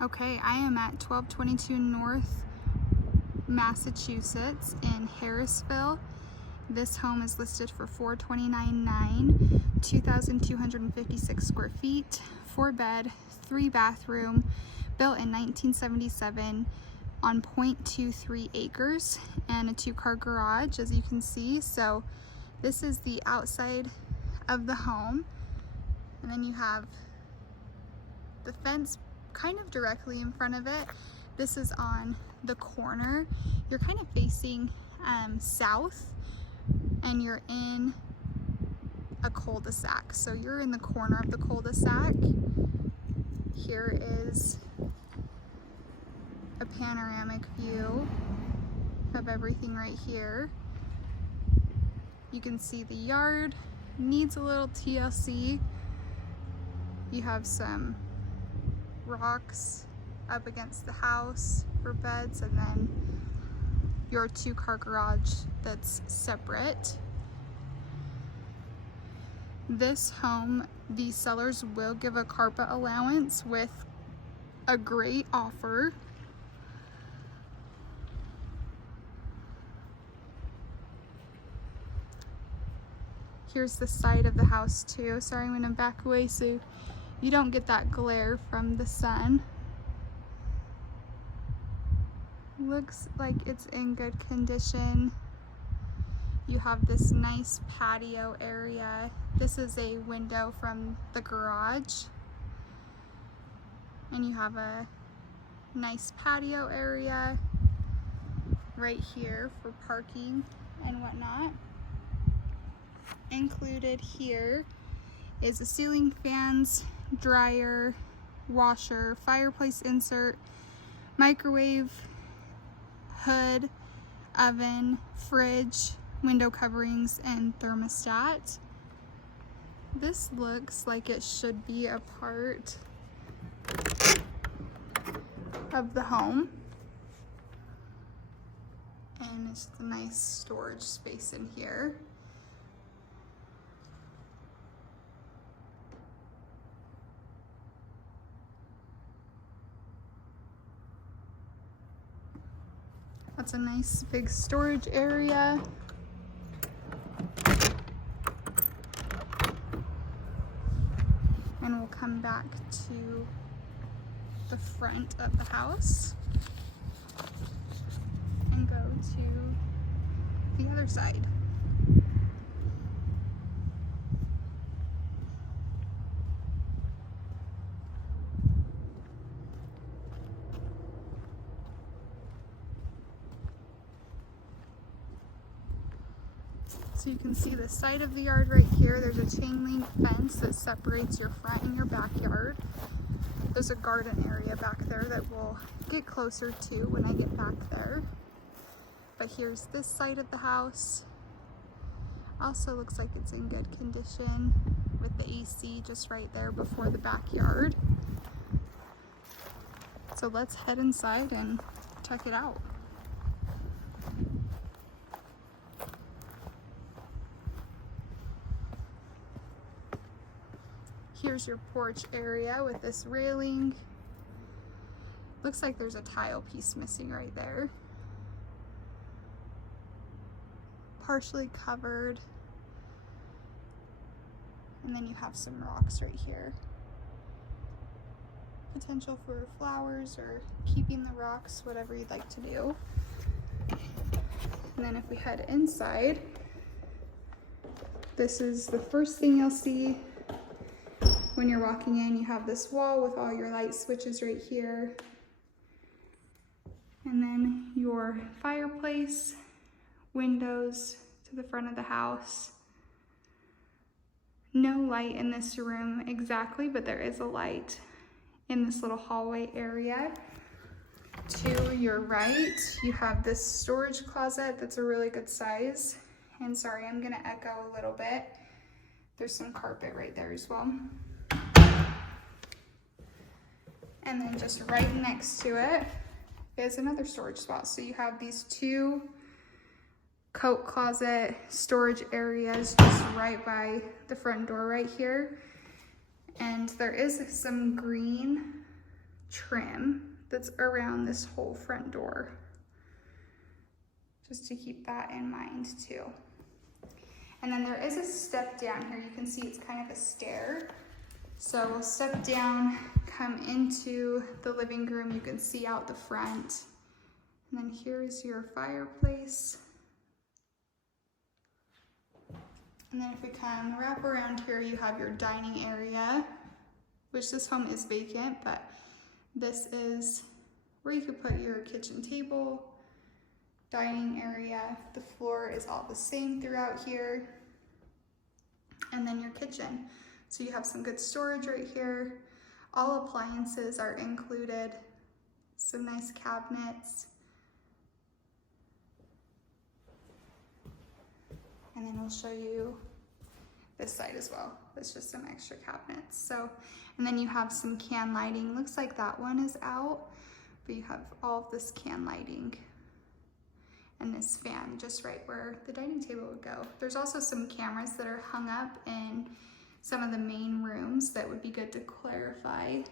Okay, I am at 1222 North Massachusetts in Harrisville. This home is listed for $429,900, 2,256 square feet, 4-bed, 3-bathroom, built in 1977 on 0.23 acres and a 2-car garage, as you can see. So this is the outside of the home, and then you have the fence kind of directly in front of it. This is on the corner. You're kind of facing south, and you're in a cul-de-sac. So you're in the corner of the cul-de-sac. Here is a panoramic view of everything right here. You can see the yard needs a little TLC. You have some rocks up against the house for beds, and then your 2-car garage that's separate. This home, the sellers will give a carpet allowance with a great offer. Here's the side of the house too. Sorry, I'm gonna back away so you don't get that glare from the sun. Looks like it's in good condition. You have this nice patio area. This is a window from the garage. And you have a nice patio area right here for parking and whatnot. Included here is a ceiling fans, dryer, washer, fireplace insert, microwave, hood, oven, fridge, window coverings, and thermostat. This looks like it should be a part of the home. And it's a nice storage space in here. That's a nice big storage area. And we'll come back to the front of the house and go to the other side. So you can see the side of the yard right here. There's a chain link fence that separates your front and your backyard. There's a garden area back there that we'll get closer to when I get back there. But here's this side of the house. Also looks like it's in good condition with the AC just right there before the backyard. So let's head inside and check it out. Here's your porch area with this railing. Looks like there's a tile piece missing right there. Partially covered. And then you have some rocks right here. Potential for flowers or keeping the rocks, whatever you'd like to do. And then if we head inside, this is the first thing you'll see. When you're walking in, you have this wall with all your light switches right here. And then your fireplace, windows to the front of the house. No light in this room exactly, but there is a light in this little hallway area. To your right, you have this storage closet that's a really good size. And sorry, I'm gonna echo a little bit. There's some carpet right there as well. And then just right next to it is another storage spot. So you have these 2 coat closet storage areas just right by the front door right here. And there is some green trim that's around this whole front door, just to keep that in mind too. And then there is a step down here. You can see it's kind of a stair. So we'll step down, come into the living room. You can see out the front. And then here's your fireplace. And then if we come wrap around here, you have your dining area, which this home is vacant, but this is where you could put your kitchen table, dining area. The floor is all the same throughout here. And then your kitchen. So you have some good storage right here. All appliances are included. Some nice cabinets. And then we'll show you this side as well. It's just some extra cabinets. So, and then you have some can lighting. Looks like that one is out, but you have all of this can lighting and this fan just right where the dining table would go. There's also some cameras that are hung up in some of the main rooms that would be good to clarify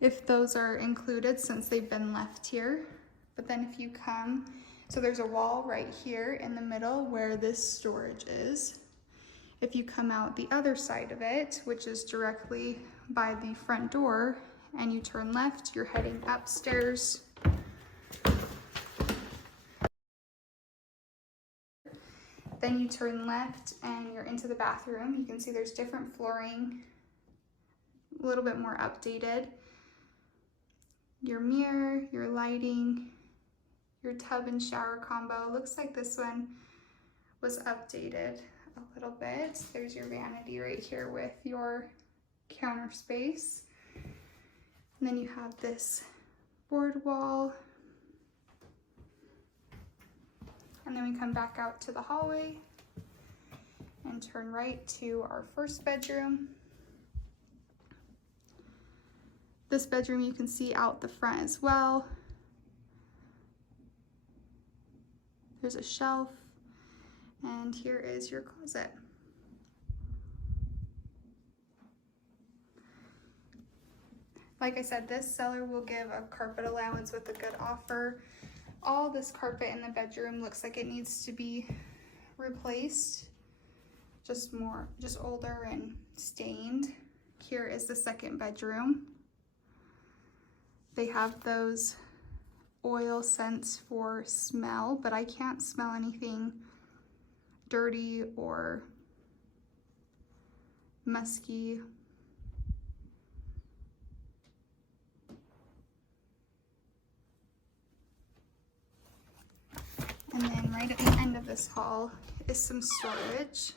if those are included since they've been left here. But then if you come, so there's a wall right here in the middle where this storage is. If you come out the other side of it, which is directly by the front door, and you turn left, you're heading upstairs. Then you turn left and you're into the bathroom. You can see there's different flooring, a little bit more updated. Your mirror, your lighting, your tub and shower combo. Looks like this one was updated a little bit. There's your vanity right here with your counter space. And then you have this board wall. And then we come back out to the hallway and turn right to our first bedroom. This bedroom you can see out the front as well. There's a shelf, and here is your closet. Like I said, this seller will give a carpet allowance with a good offer. All this carpet in the bedroom looks like it needs to be replaced, just older and stained. Here is the second bedroom. They have those oil scents for smell, but I can't smell anything dirty or musky. And then right at the end of this hall is some storage.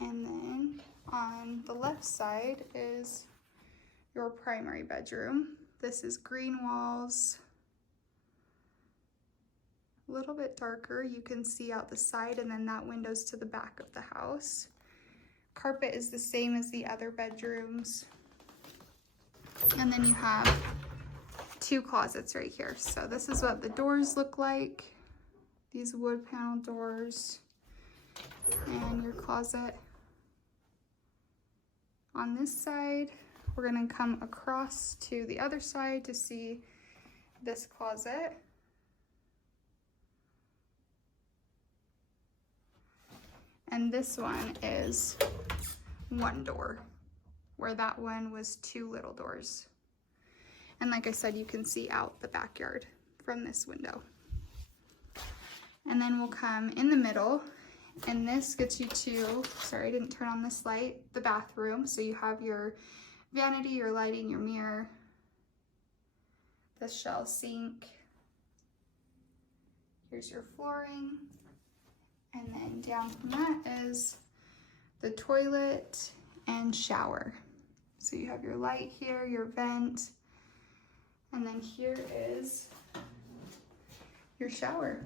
And then on the left side is your primary bedroom. This is green walls, a little bit darker. You can see out the side, and then that window's to the back of the house. Carpet is the same as the other bedrooms. And then you have two closets right here. So this is what the doors look like. These wood panel doors, and your closet on this side. We're gonna come across to the other side to see this closet. And this one is one door, where that one was two little doors. And like I said, you can see out the backyard from this window. And then we'll come in the middle, and this gets you to, sorry, I didn't turn on this light, the bathroom. So you have your vanity, your lighting, your mirror, the shell sink. Here's your flooring. And then down from that is the toilet and shower. So you have your light here, your vent, and then here is your shower.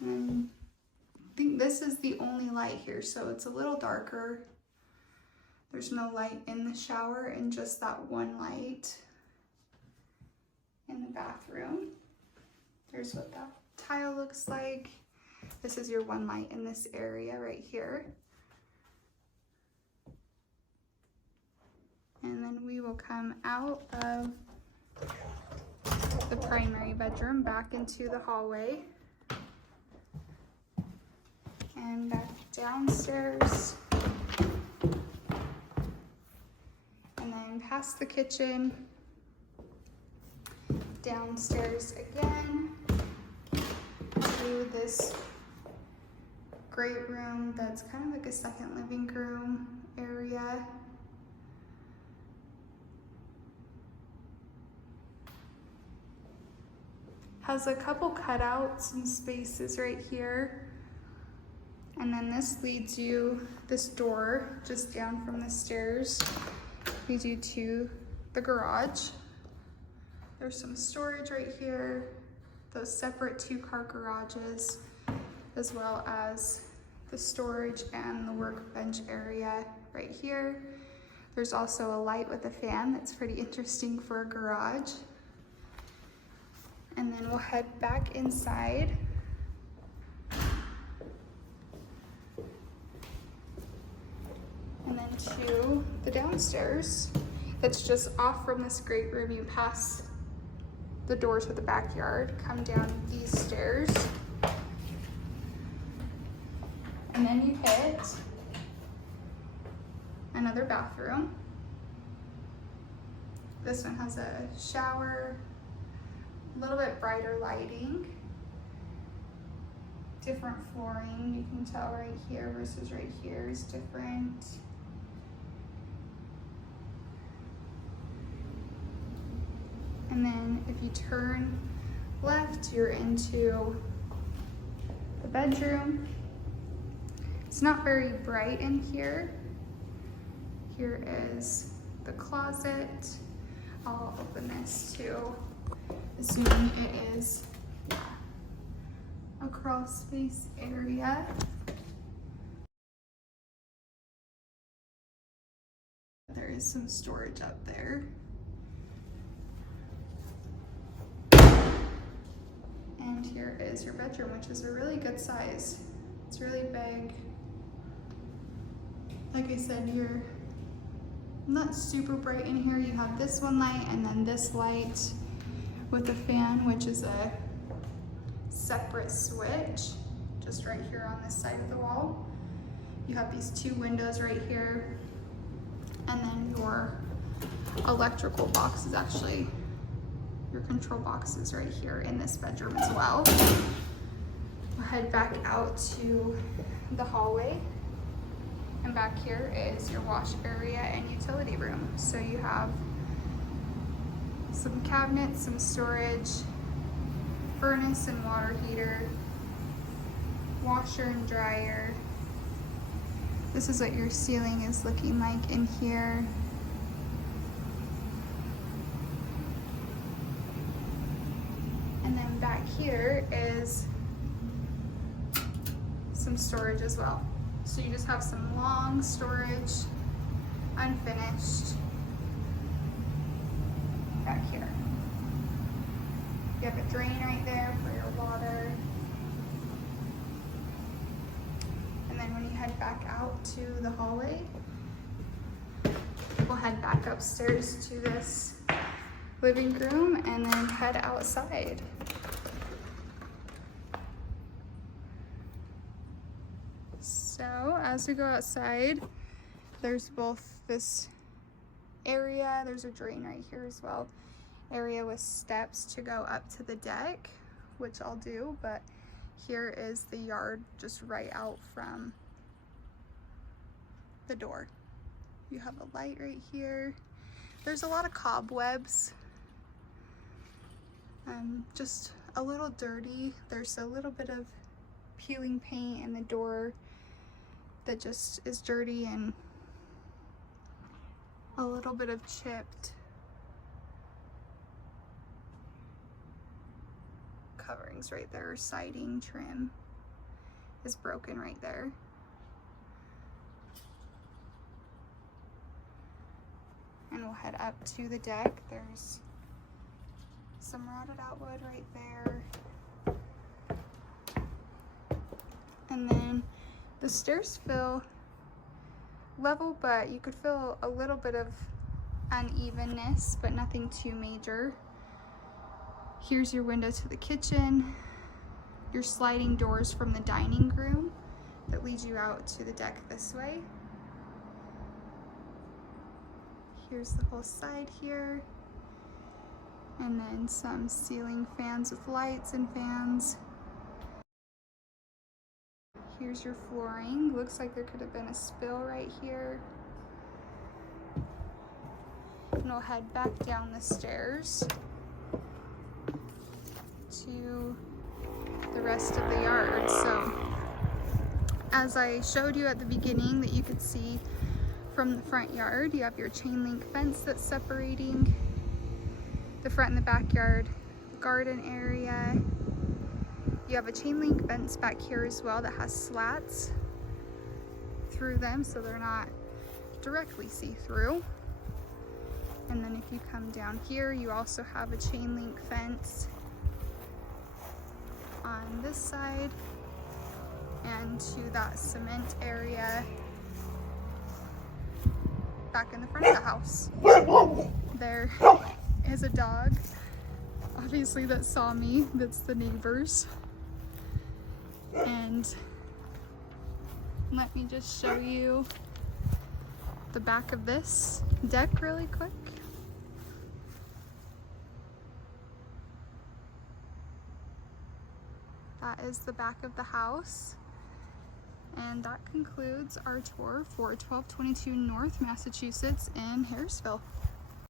And I think this is the only light here, so it's a little darker. There's no light in the shower and just that one light in the bathroom. There's what that tile looks like. This is your one light in this area right here. And then we will come out of the primary bedroom back into the hallway and back downstairs, and then past the kitchen, downstairs again to this great room that's kind of like a second living room area. Has a couple cutouts and spaces right here. And then this leads you, this door just down from the stairs, leads you to the garage. There's some storage right here, those separate 2-car garages, as well as the storage and the workbench area right here. There's also a light with a fan that's pretty interesting for a garage. And then we'll head back inside. And then to the downstairs. That's just off from this great room. You pass the door to the backyard, come down these stairs, and then you hit another bathroom. This one has a shower, a little bit brighter lighting, different flooring. You can tell right here versus right here is different. And then if you turn left, you're into the bedroom. It's not very bright in here. Here is the closet. I'll open this too, assuming it is a crawl space area. There is some storage up there. And here is your bedroom, which is a really good size. It's really big. Like I said, you're not super bright in here. You have this one light and then this light with a fan, which is a separate switch, just right here on this side of the wall. You have these 2 windows right here. And then your electrical box is actually, your control box is right here in this bedroom as well. We'll head back out to the hallway. And back here is your wash area and utility room. So you have some cabinets, some storage, furnace and water heater, washer and dryer. This is what your ceiling is looking like in here. And then back here is some storage as well. So you just have some long storage, unfinished, back here. You have a drain right there for your water. And then when you head back out to the hallway, we'll head back upstairs to this living room and then head outside. So as we go outside, there's both this area, there's a drain right here as well, area with steps to go up to the deck, which I'll do, but here is the yard just right out from the door. You have a light right here. There's a lot of cobwebs, just a little dirty. There's a little bit of peeling paint in the door that just is dirty, and a little bit of chipped coverings right there. Siding trim is broken right there. And we'll head up to the deck. There's some rotted out wood right there. And then the stairs feel level, but you could feel a little bit of unevenness, but nothing too major. Here's your window to the kitchen, your sliding doors from the dining room that lead you out to the deck this way. Here's the whole side here. And then some ceiling fans with lights and fans. Here's your flooring. Looks like there could have been a spill right here. And we'll head back down the stairs to the rest of the yard. So, as I showed you at the beginning that you could see from the front yard, you have your chain link fence that's separating the front and the backyard garden area. You have a chain link fence back here as well that has slats through them so they're not directly see-through. And then if you come down here, you also have a chain link fence on this side and to that cement area back in the front of the house. There is a dog, obviously, that saw me. That's the neighbors. And let me just show you the back of this deck really quick. That is the back of the house. And that concludes our tour for 1222 North Massachusetts in Harrisville.